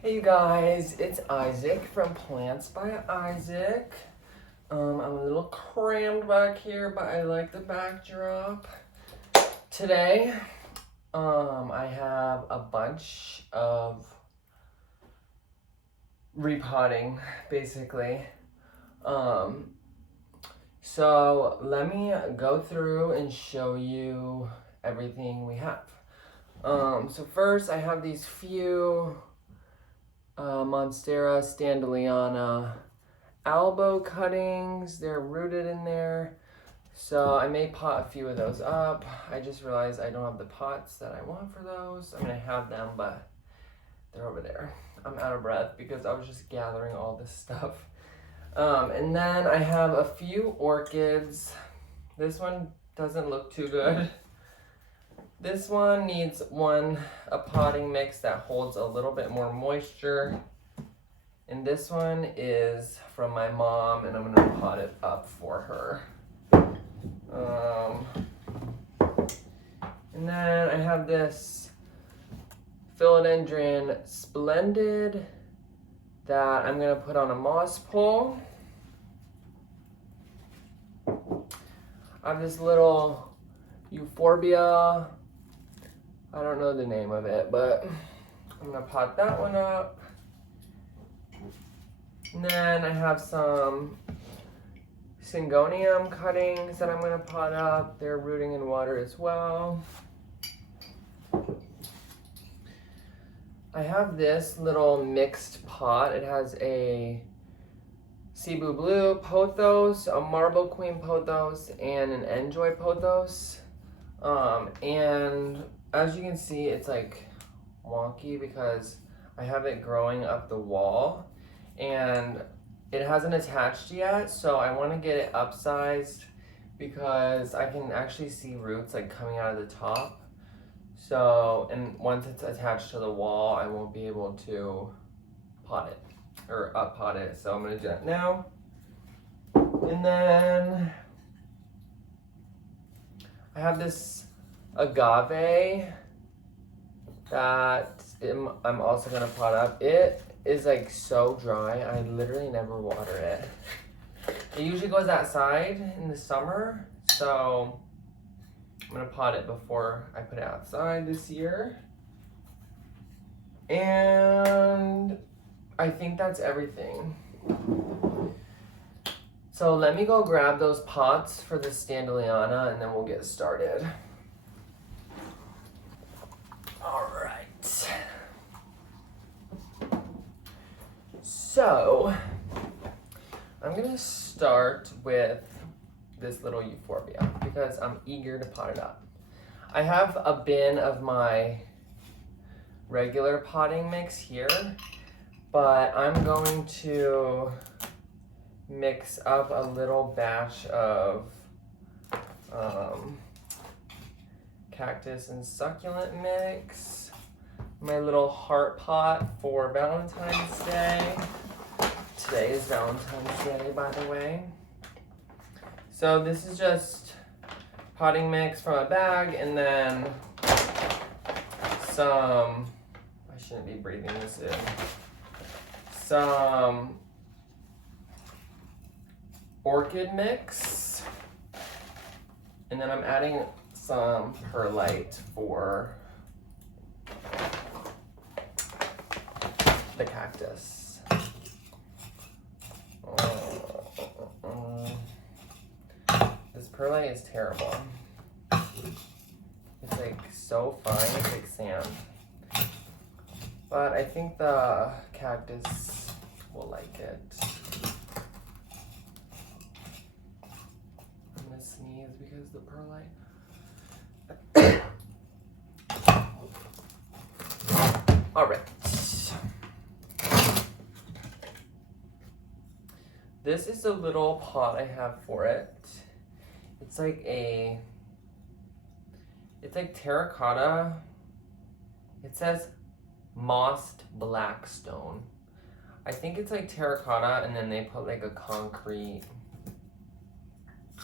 Hey you guys, it's Isaac from Plants by Isaac. I'm a little crammed back here, but I like the backdrop. Today, I have a bunch of repotting, basically. So let me go through and show you everything we have. So first I have these few monstera standeliana elbow cuttings. They're rooted in there, so I may pot a few of those up. I just realized I don't have the pots that I want for those. I mean, I have them, but they're over there. I'm out of breath because I was just gathering all this stuff. And then I have a few orchids. This one doesn't look too good. This one needs a potting mix that holds a little bit more moisture. And this one is from my mom, and I'm gonna pot it up for her. And then I have this philodendron splendid that I'm gonna put on a moss pole. I have this little euphorbia. I don't know the name of it, but I'm gonna pot that one up. And then I have some syngonium cuttings that I'm gonna pot up. They're rooting in water as well. I have this little mixed pot. It has a Cebu Blue pothos, a Marble Queen pothos, and an Enjoy pothos. And as you can see, it's like wonky because I have it growing up the wall and it hasn't attached yet, so I want to get it upsized because I can actually see roots like coming out of the top. So, and once it's attached to the wall, I won't be able to pot it or up pot it. So I'm gonna do that now. And then I have this agave that I'm also gonna pot up. It is like so dry, I literally never water it. It usually goes outside in the summer, so I'm gonna pot it before I put it outside this year. And I think that's everything. So let me go grab those pots for the standeliana and then we'll get started. All right. So I'm gonna start with this little euphorbia because I'm eager to pot it up. I have a bin of my regular potting mix here, but I'm going to mix up a little batch of cactus and succulent mix. My little heart pot for Valentine's Day. Today is Valentine's Day, by the way. So this is just potting mix from a bag, and then some, I shouldn't be breathing this in, some orchid mix, and then I'm adding some perlite for the cactus. This perlite is terrible. It's like so fine, it's like sand. But I think the cactus will like it. I'm gonna sneeze because the perlite. All right. This is the little pot I have for it. It's like terracotta. It says mossed blackstone. I think it's like terracotta and then they put like a concrete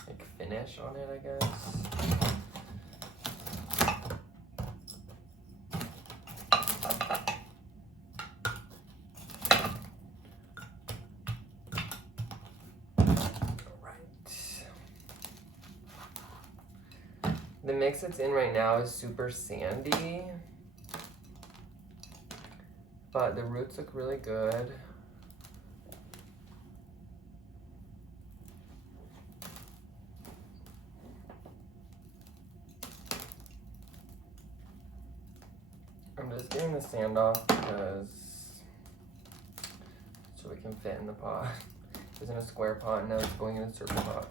like finish on it, I guess. The mix it's in right now is super sandy, but the roots look really good. I'm just getting the sand off so it can fit in the pot. It was in a square pot and now it's going in a circle pot.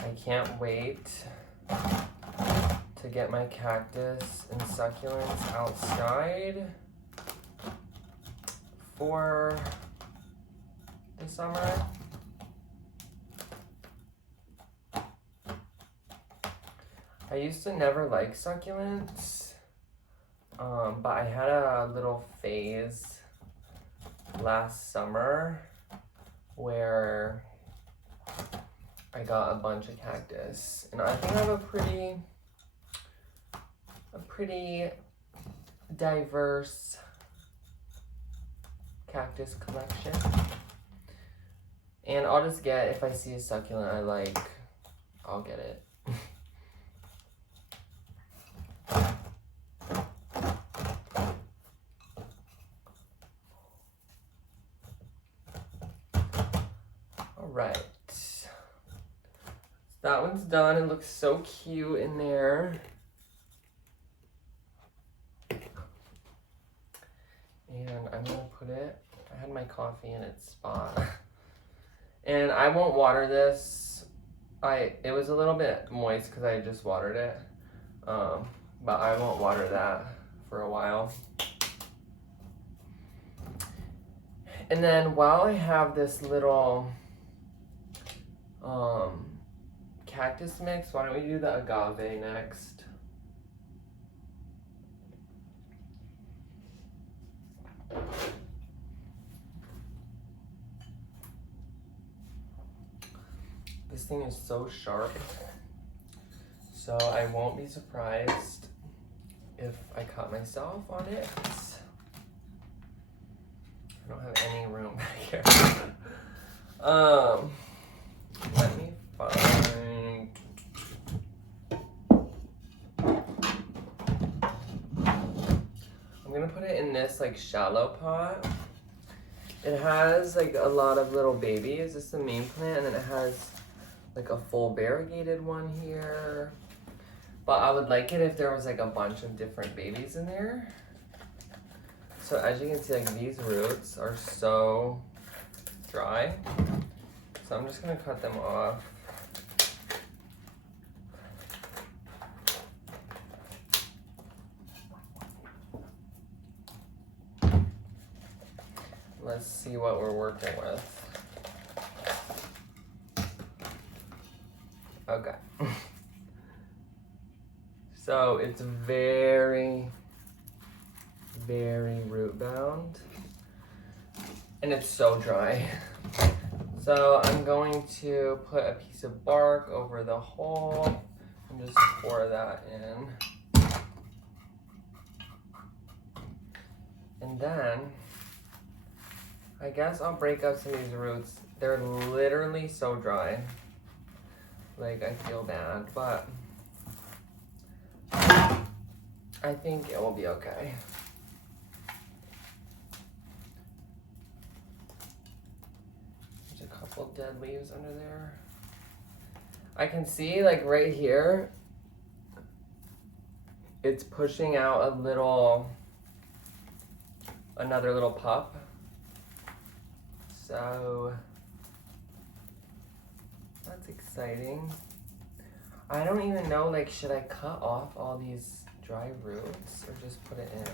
I can't wait to get my cactus and succulents outside for the summer. I used to never like succulents, but I had a little phase last summer where I got a bunch of cactus, and I think I have a pretty diverse cactus collection. And I'll just get, if I see a succulent I like, I'll get it. All right. That one's done. It looks so cute in there. And I'm gonna put it, I had my coffee in its spot. And I won't water this. It was a little bit moist because I had just watered it. But I won't water that for a while. And then while I have this little cactus mix, why don't we do the agave next? This thing is so sharp, so I won't be surprised if I cut myself on it. I don't have any room back here. Let me find. I'm gonna put it in this like shallow pot. It has like a lot of little babies. This is the main plant, and then it has like a full variegated one here. But I would like it if there was like a bunch of different babies in there. So as you can see, like these roots are so dry. So I'm just gonna cut them off. Let's see what we're working with. Okay. So it's very, very root bound. And it's so dry. So I'm going to put a piece of bark over the hole and just pour that in. And then I guess I'll break up some of these roots. They're literally so dry. Like, I feel bad, but I think it will be okay. There's a couple dead leaves under there. I can see, like, right here, it's pushing out another little pup. So that's exciting. I don't even know, like, should I cut off all these dry roots or just put it in?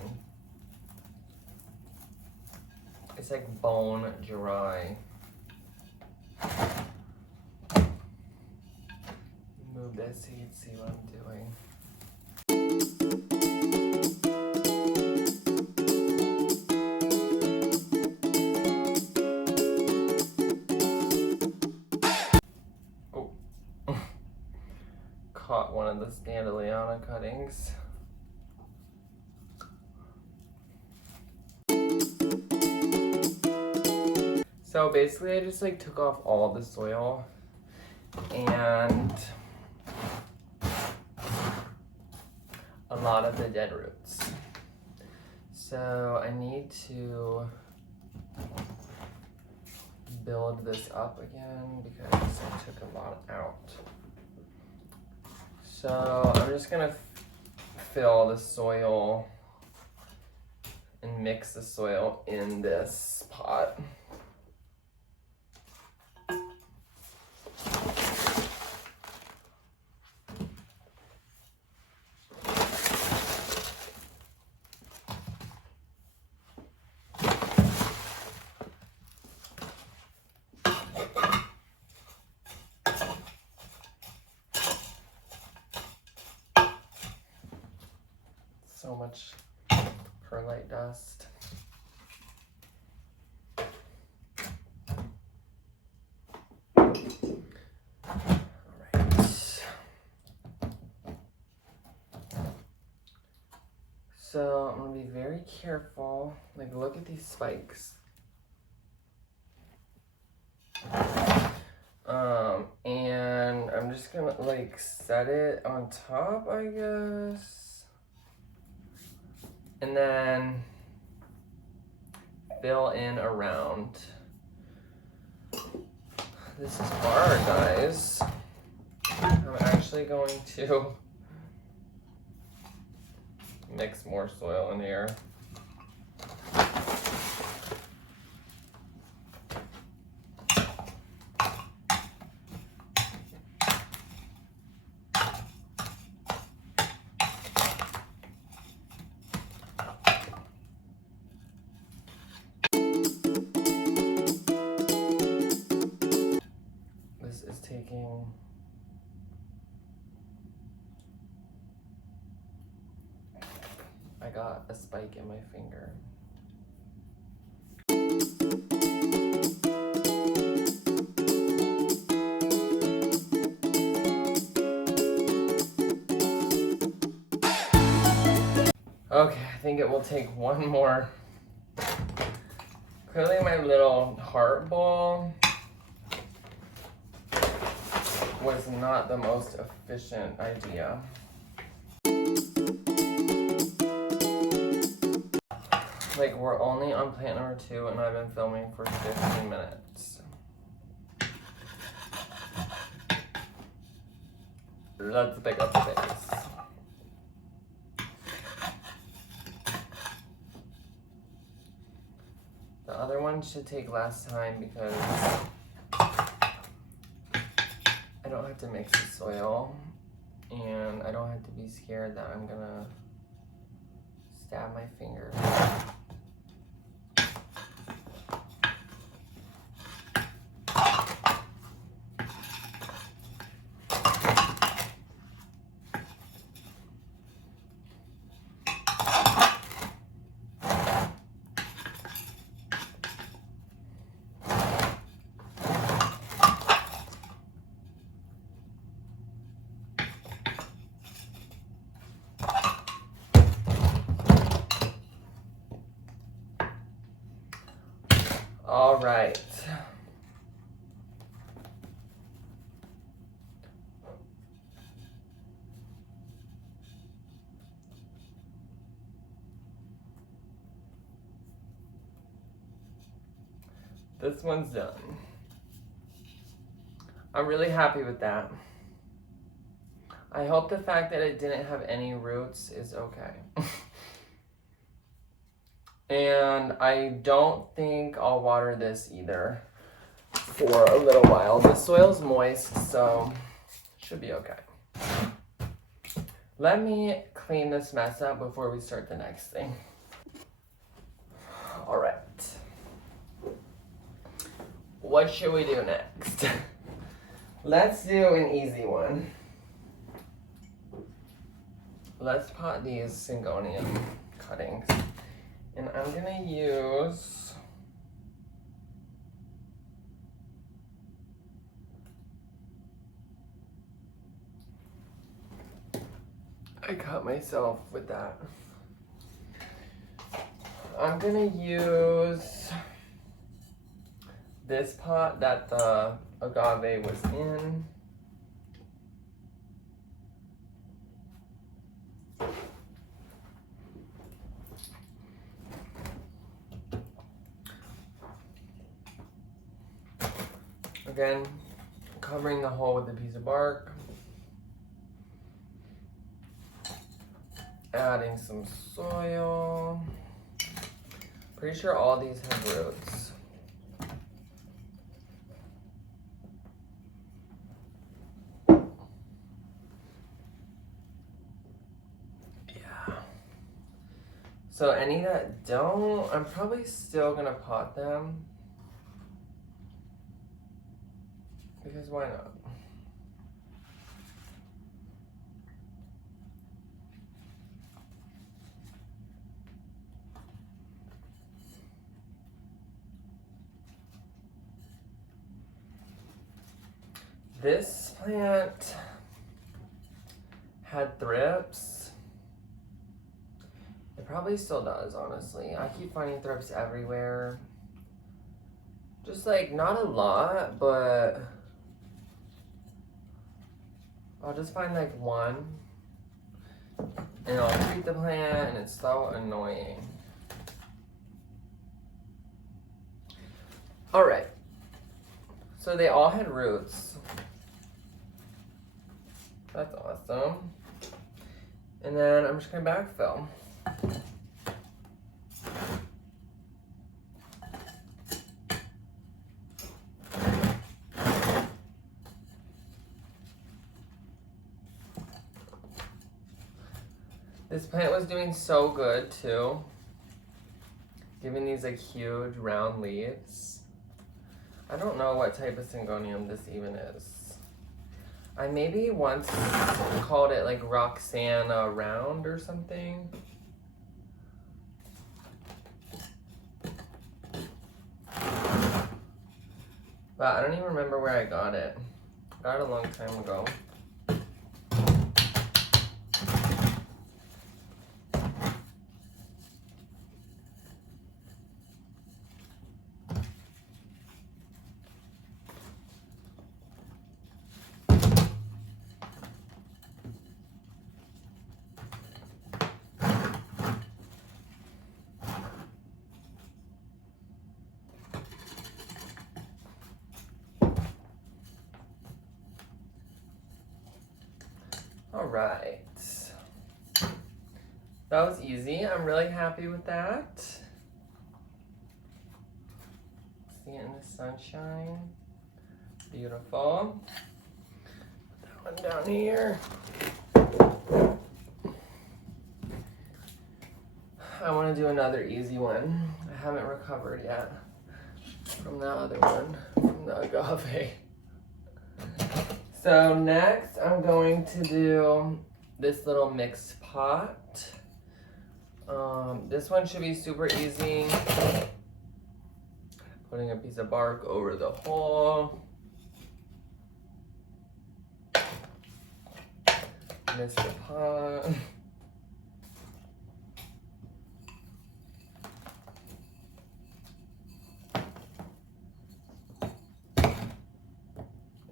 It's like bone dry. Move this so you can see what I'm doing. Oh, the Scandaliana cuttings. So basically I just like took off all the soil and a lot of the dead roots. So I need to build this up again because I took a lot out. So I'm just gonna fill the soil and mix the soil in this pot. So much perlite dust. Alright. So I'm gonna be very careful. Like, look at these spikes. And I'm just gonna like set it on top, I guess. And then fill in around. This is hard, guys. I'm actually going to mix more soil in here. Taking I got a spike in my finger. Okay, I think it will take one more. Clearly my little heart ball was not the most efficient idea. Like, we're only on plant number 2 and I've been filming for 15 minutes. Let's pick up the pace. The other one should take less time because I don't have to mix the soil and I don't have to be scared that I'm gonna stab my finger. All right. This one's done. I'm really happy with that. I hope the fact that it didn't have any roots is okay. And I don't think I'll water this either for a little while. The soil's moist, so it should be okay. Let me clean this mess up before we start the next thing. All right. What should we do next? Let's do an easy one. Let's pot these syngonium cuttings. And I'm gonna use I cut myself with that. I'm gonna use this pot that the agave was in. Again, covering the hole with a piece of bark. Adding some soil. Pretty sure all these have roots. Yeah. So any that don't, I'm probably still gonna pot them. Because why not? This plant had thrips. It probably still does, honestly. I keep finding thrips everywhere. Just like, not a lot, but I'll just find like one and I'll treat the plant and it's so annoying. All right, so they all had roots. That's awesome. And then I'm just gonna backfill. This plant was doing so good too. Giving these like huge round leaves. I don't know what type of syngonium this even is. I maybe once called it like Roxana round or something. But I don't even remember where I got it. Got it a long time ago. All right, that was easy. I'm really happy with that. See it in the sunshine. Beautiful. Put that one down here. I want to do another easy one. I haven't recovered yet from the other one, from the agave. So next I'm going to do this little mixed pot. This one should be super easy. Putting a piece of bark over the hole. Mix the pot.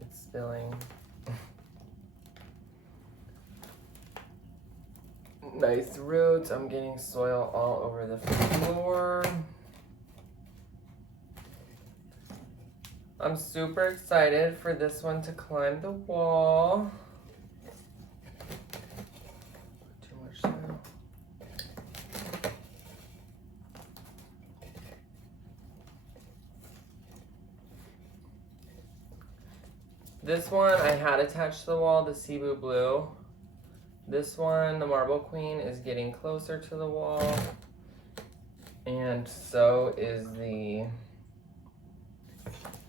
It's spilling. Nice roots. I'm getting soil all over the floor. I'm super excited for this one to climb the wall. Too much soil. This one I had attached to the wall, the Cebu Blue. This one, the Marble Queen, is getting closer to the wall. And so is the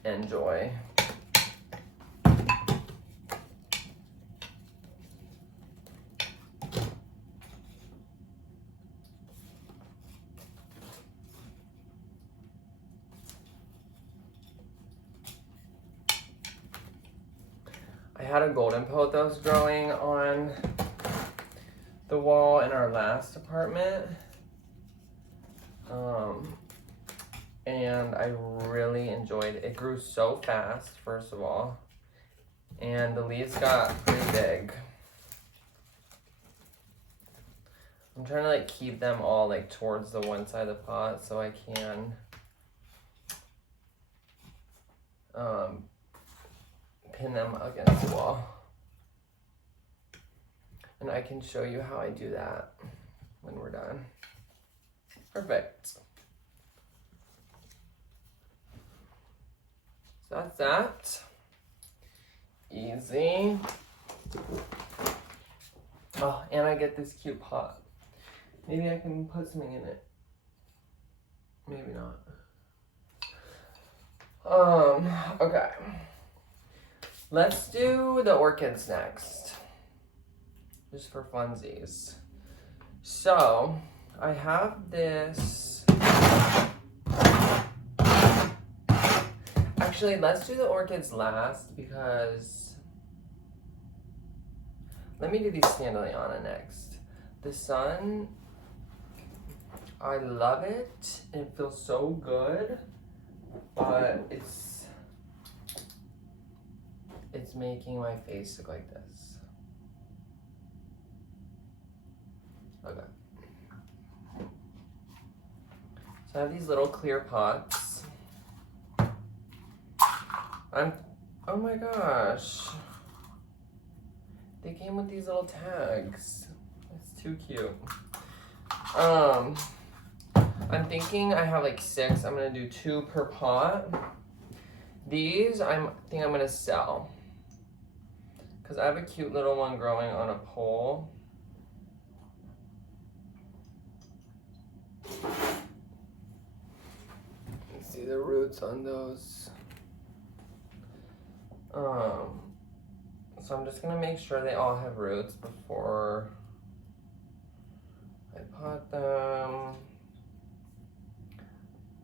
Enjoy. I had a golden pothos growing on the wall in our last apartment. And I really enjoyed it. It grew so fast, first of all. And the leaves got pretty big. I'm trying to like keep them all like towards the one side of the pot so I can pin them against the wall. And I can show you how I do that when we're done. Perfect. So that's that. Easy. Oh, and I get this cute pot. Maybe I can put something in it. Maybe not. Okay. Let's do the orchids next. Just for funsies. So, I have this. Actually, let's do the orchids last because let me do these Scandaliana next. The sun, I love it and it feels so good, but it's making my face look like this. Okay. So I have these little clear pots. Oh my gosh. They came with these little tags. It's too cute. I'm thinking I have like 6. I'm gonna do 2 per pot. These I think I'm gonna sell. Cause I have a cute little one growing on a pole. You see the roots on those. So I'm just gonna make sure they all have roots before I pot them.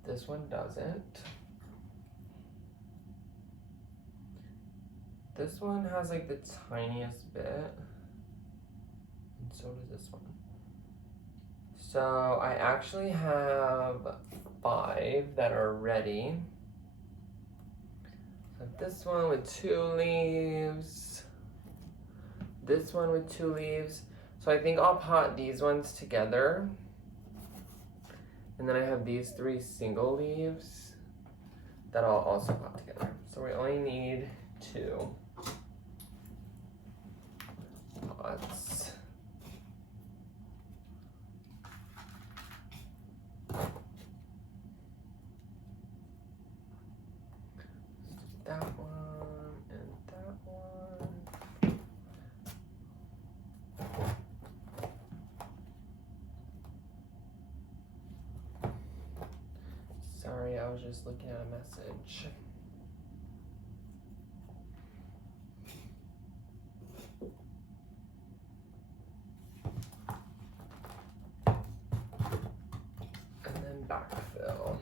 This one doesn't. This one has like the tiniest bit, and so does this one. So I actually have 5 that are ready. So this one with 2 leaves. This one with 2 leaves. So I think I'll pot these ones together. And then I have these 3 single leaves that I'll also pot together. So we only need 2 pots. That one and that one. Sorry, I was just looking at a message. And then backfill.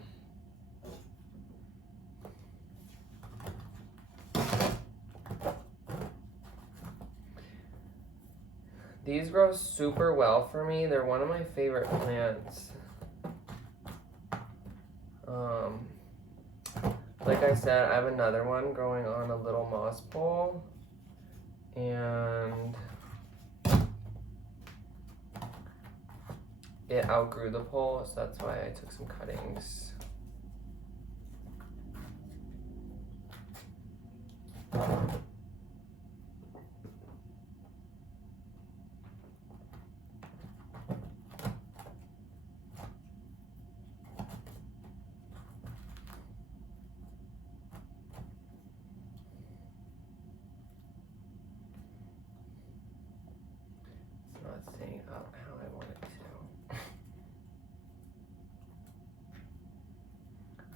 These grow super well for me. They're one of my favorite plants. Like I said, I have another one growing on a little moss pole, and it outgrew the pole, so that's why I took some cuttings. Not staying up how I want it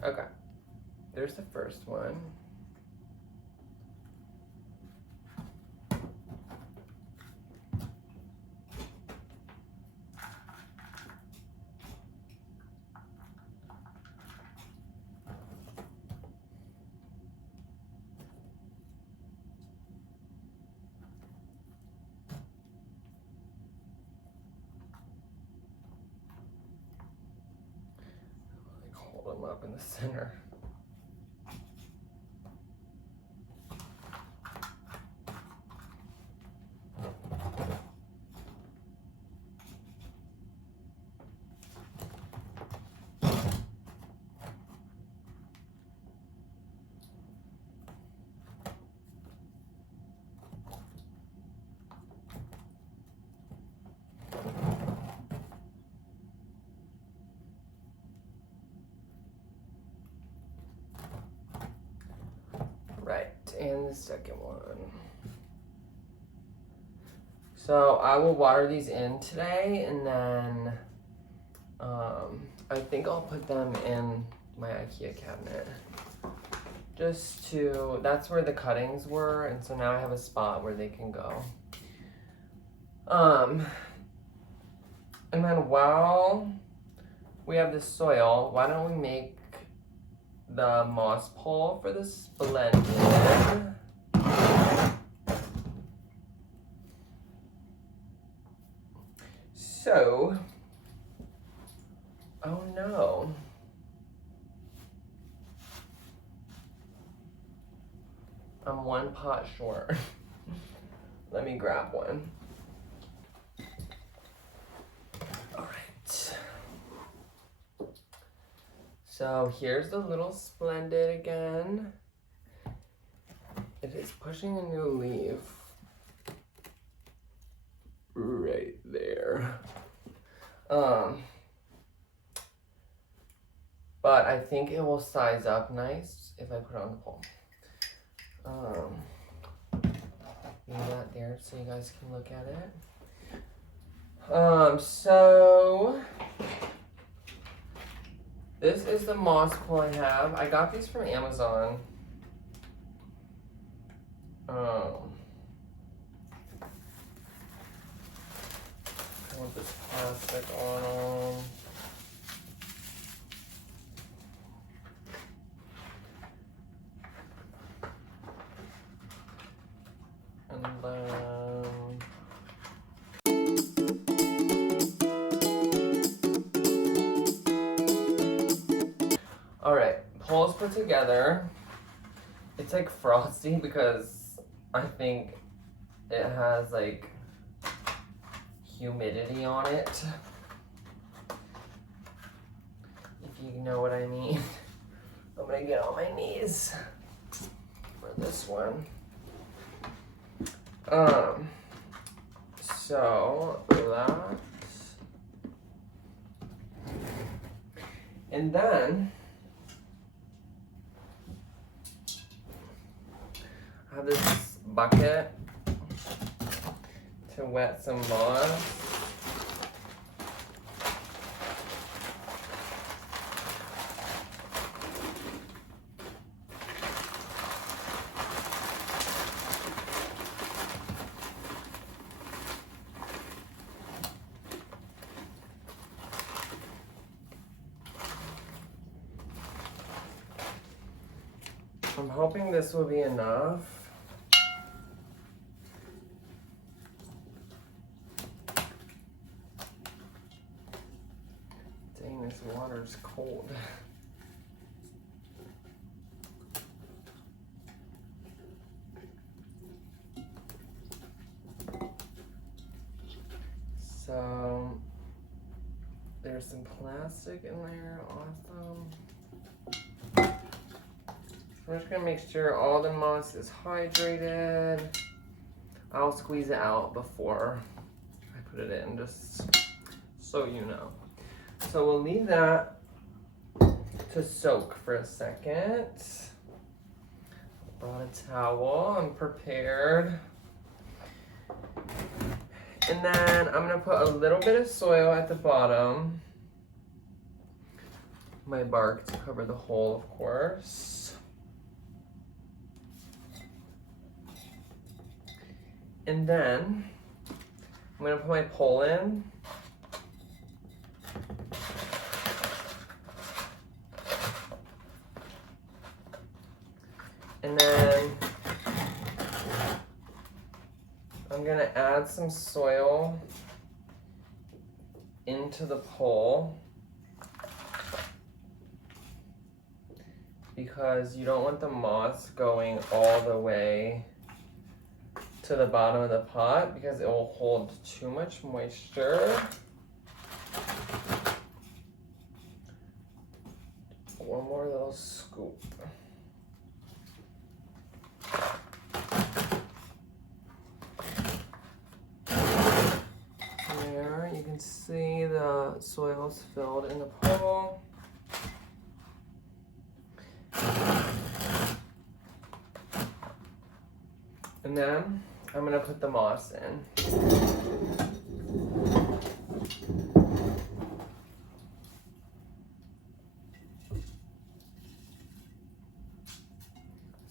to. Okay, there's the first one. up in the center. Right, and the second one. So I will water these in today, and then I think I'll put them in my IKEA cabinet. Just to, that's where the cuttings were, and so now I have a spot where they can go. And then while we have this soil, why don't we make the moss pole for the splendid. So, oh no. I'm one pot short. Let me grab one. All right. So here's the little splendid again. It is pushing a new leaf right there. But I think it will size up nice if I put it on the pole. Leave that there so you guys can look at it. So this is the moss pole I have. I got these from Amazon. I want this plastic on them. And then all right, poles put together. It's like frosty because I think it has like humidity on it. If you know what I mean. I'm gonna get on my knees for this one. So that, and then I have this bucket to wet some moss. I'm hoping this will be enough. Dang, this water's cold. So there's some plastic in there, awesome. I'm just gonna make sure all the moss is hydrated. I'll squeeze it out before I put it in, just so you know. So we'll leave that to soak for a second. Brought a towel, I'm prepared. And then I'm gonna put a little bit of soil at the bottom. My bark to cover the hole, of course. And then I'm gonna put my pole in. And then I'm gonna add some soil into the pole. because you don't want the moss going all the way to the bottom of the pot because it will hold too much moisture. One more little scoop. There, you can see the soil's filled in the pool. And then I'm gonna put the moss in.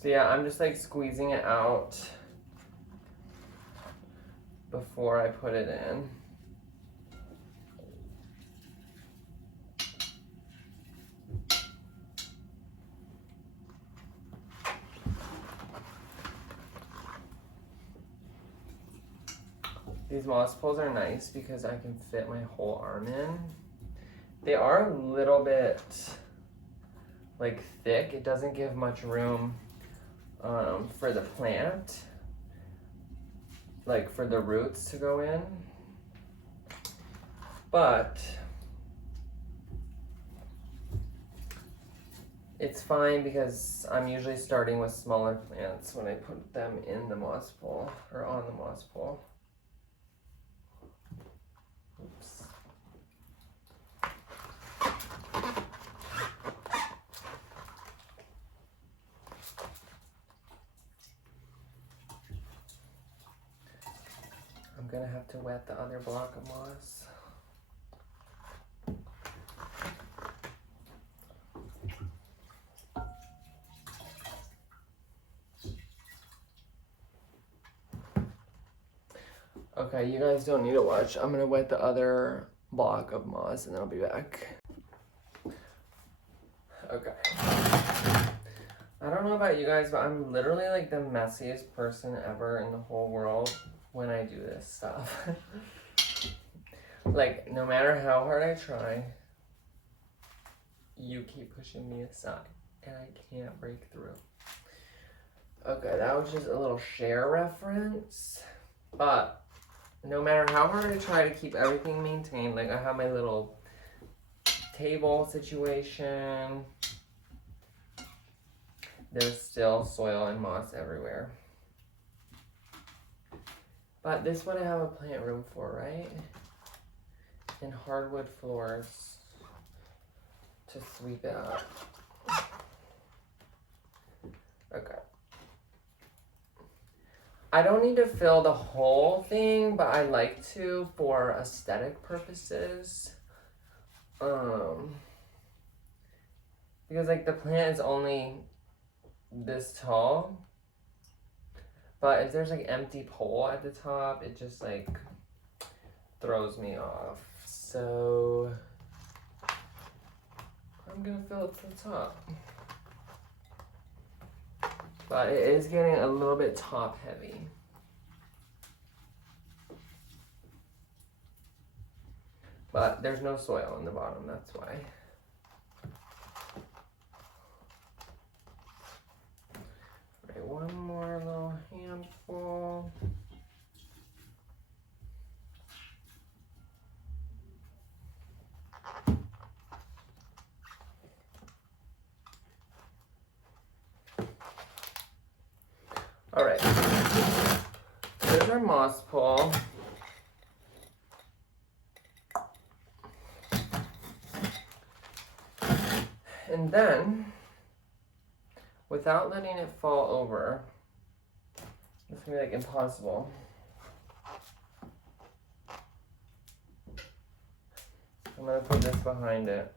So yeah, I'm just like squeezing it out before I put it in. These moss poles are nice because I can fit my whole arm in. They are a little bit like thick. It doesn't give much room for the plant, like for the roots to go in. But it's fine because I'm usually starting with smaller plants when I put them in the moss pole or on the moss pole. Oops. I'm gonna have to wet the other block of moss. Okay, you guys don't need to watch. I'm gonna wet the other block of moss and then I'll be back. Okay. I don't know about you guys, but I'm literally like the messiest person ever in the whole world when I do this stuff. Like, no matter how hard I try, you keep pushing me aside and I can't break through. Okay, that was just a little share reference, but no matter how hard I try to keep everything maintained, like I have my little table situation, there's still soil and moss everywhere. But this is what I have a plant room for, right? And hardwood floors to sweep it up. Okay. I don't need to fill the whole thing, but I like to for aesthetic purposes. Because like the plant is only this tall, but if there's like empty pole at the top, it just like throws me off. So I'm gonna fill it to the top. But it is getting a little bit top heavy. But there's no soil in the bottom, that's why. Right, one more little handful. All right, there's our moss pole. And then, without letting it fall over, it's gonna be like impossible. I'm gonna put this behind it.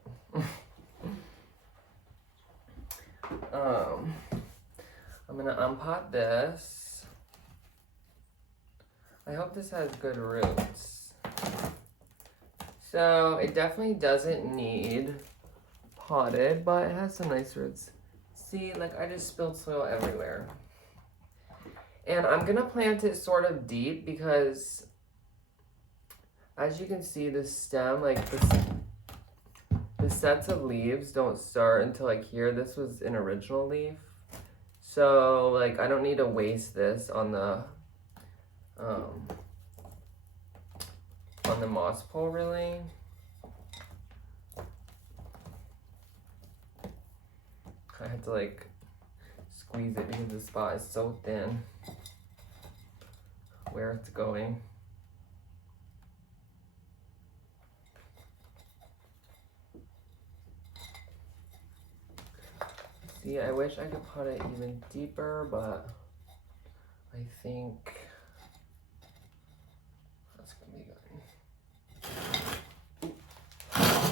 I'm gonna unpot this. I hope this has good roots. So it definitely doesn't need potted, but it has some nice roots. See, like I just spilled soil everywhere. And I'm gonna plant it sort of deep because as you can see, the stem, like the sets of leaves don't start until like here. This was an original leaf. So like I don't need to waste this on the moss pole really. I had to like squeeze it because the spot is so thin where it's going. See, I wish I could put it even deeper, but I think that's gonna be good.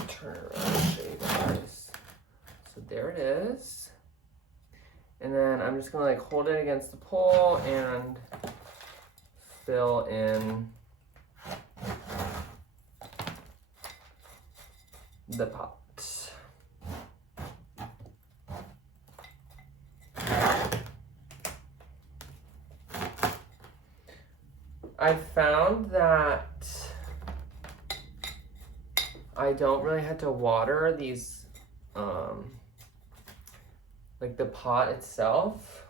Turn it around and show you guys. So there it is. And then I'm just gonna like hold it against the pole and fill in the pot. I found that I don't really have to water these, like the pot itself.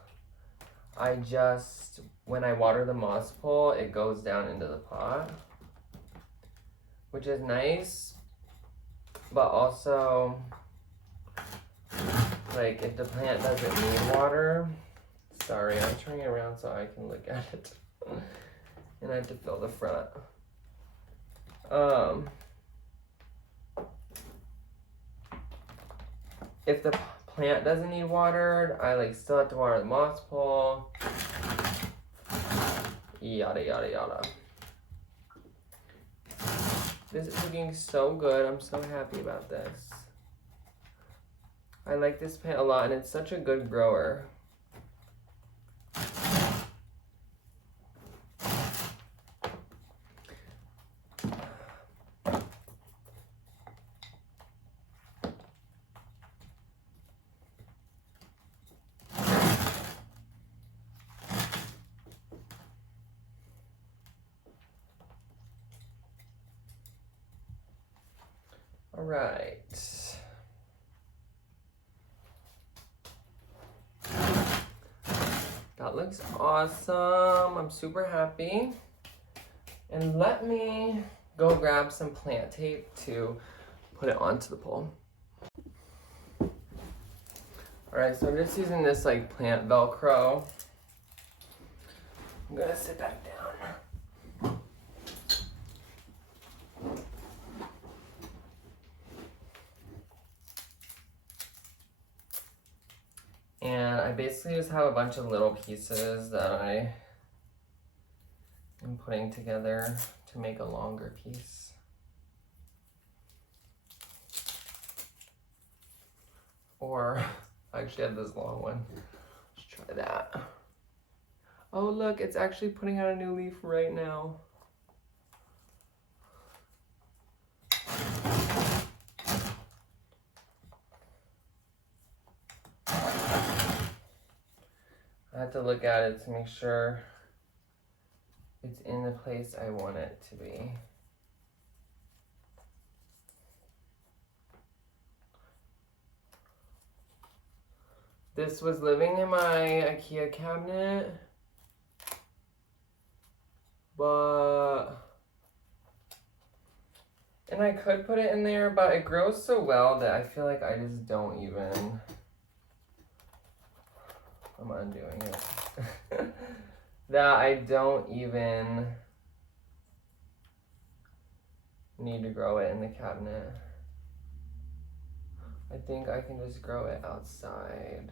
I just, when I water the moss pole, it goes down into the pot, which is nice, but also, like if the plant doesn't need water, sorry, I'm turning it around so I can look at it. And I have to fill the front. If the plant doesn't need watered, I like still have to water the moss pole. Yada yada yada. This is looking so good. I'm so happy about this. I like this plant a lot and it's such a good grower. All right. That looks awesome. I'm super happy. And let me go grab some plant tape to put it onto the pole. All right, so I'm just using this like plant Velcro. I'm gonna sit back down. And I basically just have a bunch of little pieces that I am putting together to make a longer piece. Or I actually have this long one. Let's try that. Oh look, it's actually putting out a new leaf right now. I have to look at it to make sure it's in the place I want it to be. This was living in my IKEA cabinet, and I could put it in there, but it grows so well that I feel like I just don't even, I'm undoing it, that I don't even need to grow it in the cabinet. I think I can just grow it outside.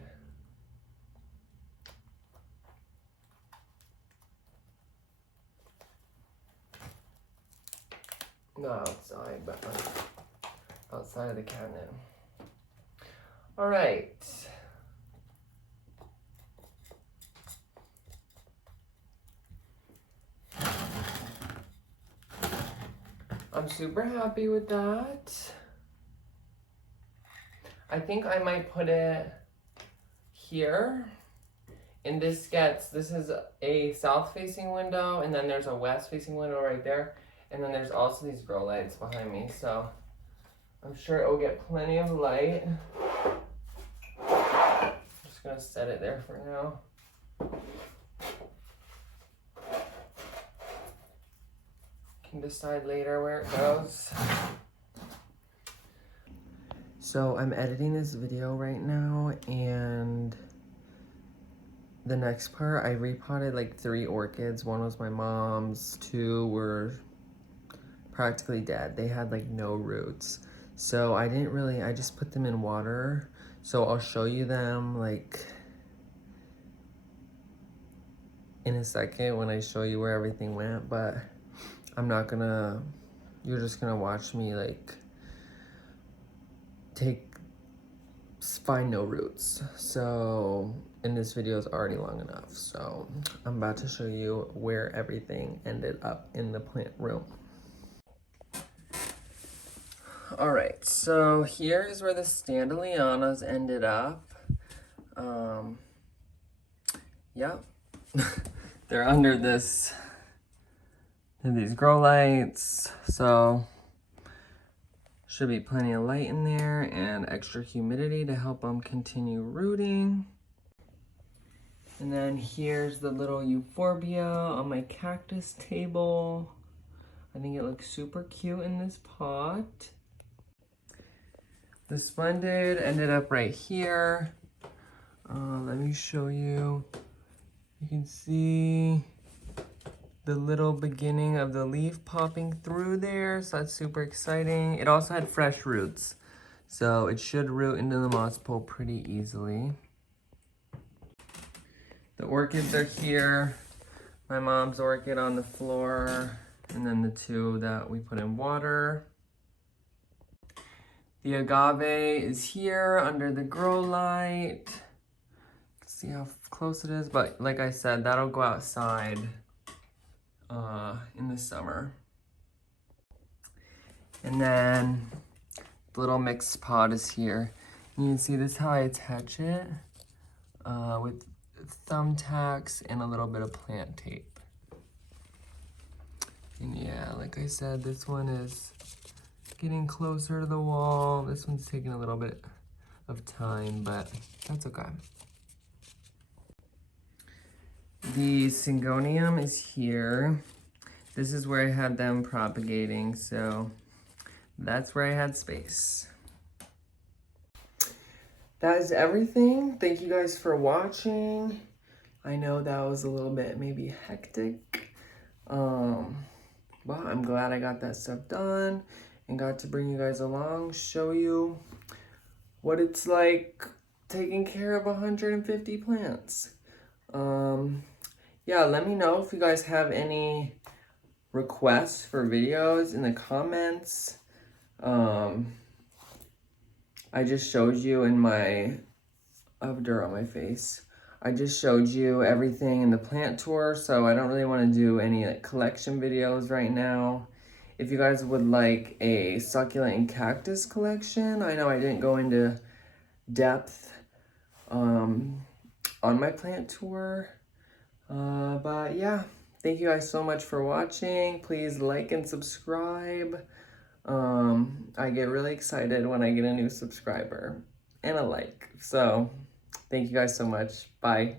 Not outside, but outside of the cabinet. All right. I'm super happy with that. I think I might put it here. And this is a south facing window, and then there's a west facing window right there. And then there's also these grow lights behind me. So I'm sure it will get plenty of light. I'm just gonna set it there for now. Can decide later where it goes. So I'm editing this video right now, and the next part, I repotted like 3 orchids. 1 was my mom's, 2 were practically dead. They had like no roots. So I just put them in water. So I'll show you them like in a second when I show you where everything went, but I'm not gonna, you're just gonna watch me like find no roots. So, and this video is already long enough. So I'm about to show you where everything ended up in the plant room. All right, so here is where the standolianas ended up. Yeah, they're under these grow lights. So should be plenty of light in there and extra humidity to help them continue rooting. And then here's the little euphorbia on my cactus table. I think it looks super cute in this pot. The Splendid ended up right here. Let me show you. You can see the little beginning of the leaf popping through there, so that's super exciting. It also had fresh roots, so it should root into the moss pole pretty easily. The orchids are here. My mom's orchid on the floor, and then the 2 that we put in water. The agave is here under the grow light. See how close it is, but like I said, that'll go outside in the summer. And then the little mixed pot is here. You can see this is how I attach it with thumbtacks and a little bit of plant tape. And yeah, like I said, this one is getting closer to the wall. This one's taking a little bit of time, but that's okay. The syngonium is here. This is where I had them propagating, so that's where I had space. That is everything. Thank you guys for watching. I know that was a little bit maybe hectic, but I'm glad I got that stuff done and got to bring you guys along, show you what it's like taking care of 150 plants. Yeah, let me know if you guys have any requests for videos in the comments. I just showed you in I have dirt on my face. I just showed you everything in the plant tour, so I don't really want to do any like collection videos right now. If you guys would like a succulent and cactus collection, I know I didn't go into depth on my plant tour. But yeah, thank you guys so much for watching. Please like and subscribe. I get really excited when I get a new subscriber and a like. So thank you guys so much. Bye.